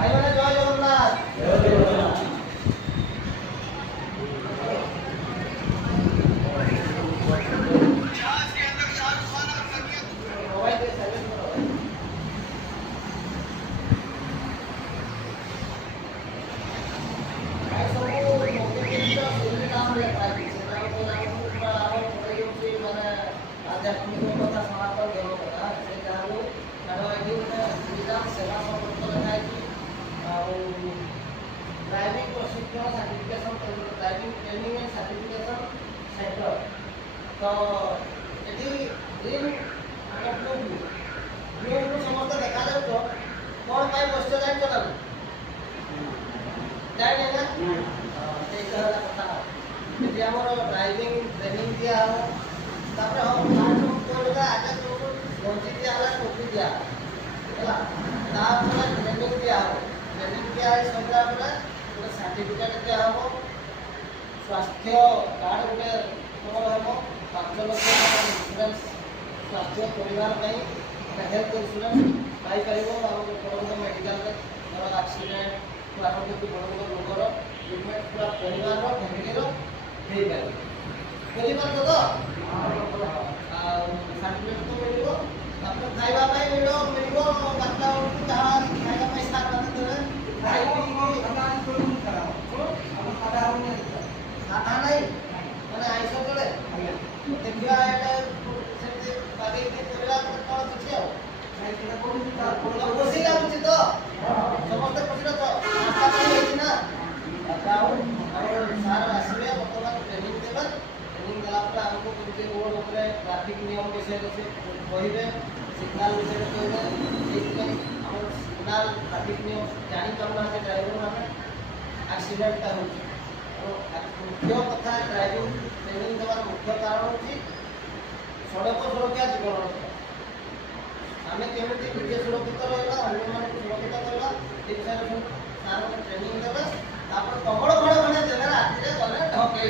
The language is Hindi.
भाई मैंने जय जगन्नाथ। मोबाइल के साइलेंट करो। भाई सब मौके के लिए सुनने काम लेता है। सेना को नाम पूरा और बड़े से माने आध्यात्मिक कथा समापन देव कथा से जानो कारो आइडी में सुविधा सेवा संपर्क रखा है कि ड्राइविंग प्रशिक्षण certification driving training and certification centre तो एटी इन आपको समस्त देखा जाए तो कौन पाई बस जाए चला जाए ना एक कथा जे हमर ड्राइविंग ट्रेनिंग दिया हो तापर हम पाठ कोडा आजा तो पहुंची दिया वाला टोपी दिया ହେଲା तापर ट्रेनिंग दिया हो ट्रेनिंग दिया है सबरा पर सर्टिफिकेट दिया हो स्वास्थ्य कार्ड गुटे तमर हम 5 लाख इंश्योरेंस स्वास्थ्य परिवार ପାଇଁ हेल्थ इंश्योरेंस पाई परिबो हम बड़ मेडिकल रे और एक्सीडेंट को आरंभ करके बड़ लोकर ट्रीटमेंट पूरा परिवार रो फैमिली रो हेई पारे परिवार तो सर्टिफिकेट तो मिलिबो आपन खाइबा पाई मिलिबो बाटा जहां खाइबा पाई स्टार्ट करते देबे खाइ पी खाना तो कराओ हम खाना होने खाना नहीं माने आइसो चले देखिया एटा सेते बाकी के परिवार को କିଛି ଆଉ ନାଇଁ ସେଟା କୋଠି ତା ଖୁସି ଲାଗୁଛି ତ ସମସ୍ତେ ଖୁସିରେ ତ ଆଶା ପାଣି ହେଇଛି ନା ଆଉ ସାର୍ ଆସିବେ ବର୍ତ୍ତମାନ ଟ୍ରେନିଂ ଦେବେ ଟ୍ରେନିଂ ଦେଲା ପରେ ଆମକୁ କେମିତି ରୋଡ ଉପରେ ଟ୍ରାଫିକ ନିୟମ ବିଷୟରେ ସେ କହିବେ ସିଗ୍ନାଲ ବିଷୟରେ କହିବେ ସେଇଥିପାଇଁ ଆମର ସିଗ୍ନାଲ ଟ୍ରାଫିକ ନିୟମ ଜାଣିପାରୁନାହାନ୍ତି ଡ୍ରାଇଭର ମାନେ ଆକ୍ସିଡେଣ୍ଟଟା ହେଉଛି ମୁଖ୍ୟ କଥା ଡ୍ରାଇଭିଂ ଟ୍ରେନିଂ ଦେବାର ମୁଖ୍ୟ କାରଣ ହେଉଛି सड़क सुरक्षा जीवन रक्षा आम केमी निजे सुरक्षित रहा अन्य मानक सुरक्षित करवा ठीक सार ट्रेनिंग देवे कमल खड़ खड़े देवे राति गले ढकई